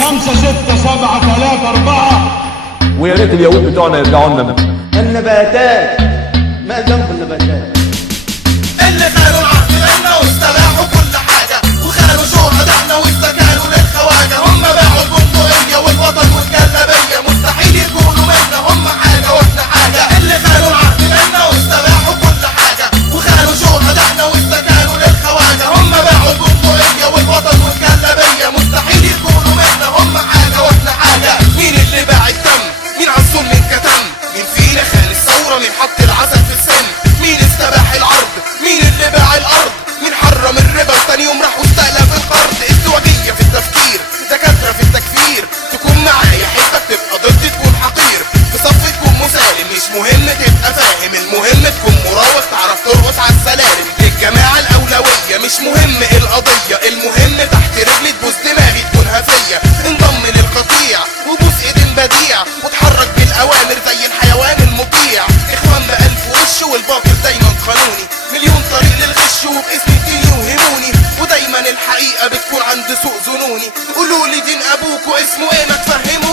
5 6 7 3 4. ويا ريت اليهود بتوعنا يرجعوا لنا. النباتات، ما ذنب النباتات؟ اللي خانوا العهد منا واستباحوا كل حاجة، وخانوا شهدائنا واستكانوا للخواجة. هم باعوا البندقية والوطن والجلابية، مستحيل يكونوا منا هم حاجة واحنا حاجة. اللي خانوا العهد منا واستباحوا كل حاجة، وخانوا شهدائنا واستكانوا للخواجة. هم باعوا البندقية والوطن والجلابية، مستحيل يكونوا منا هم حاجة واحنا حاجة. مين اللي باع الدم؟ مين عالظلم انكتم؟ مين فينا خان الثورة؟ مين حط العسل في السم؟ مين استباح العرض؟ مين اللي باع الارض؟ مين حرم الربا وتاني يوم راح واستألف القرض؟ ازدواجية في التفكير، دكاترة في التكفير. تكون معايا حبك تبقى ضد تكون حقير، في صف تكون مسالم. مش مهم تبقى فاهم، المهم تكون مراوغ تعرف ترقص على السلالم. للجماعة الأولوية مش مهم القضية، المهم تحت رجلي تبوس دماغي تكون هفية. انضم للقطيع وبوس ايد البديع، وتحرك بالأوامر زي الحيوان المطيع. اخوان بألف وش والباطل دايما قانوني، مليون طريق للغش وباسم الدين يوهموني. ودايما الحقيقة بتكون عند سوء ظنوني. قولولي دين ابوكوا اسمه ايه ما تفهموني.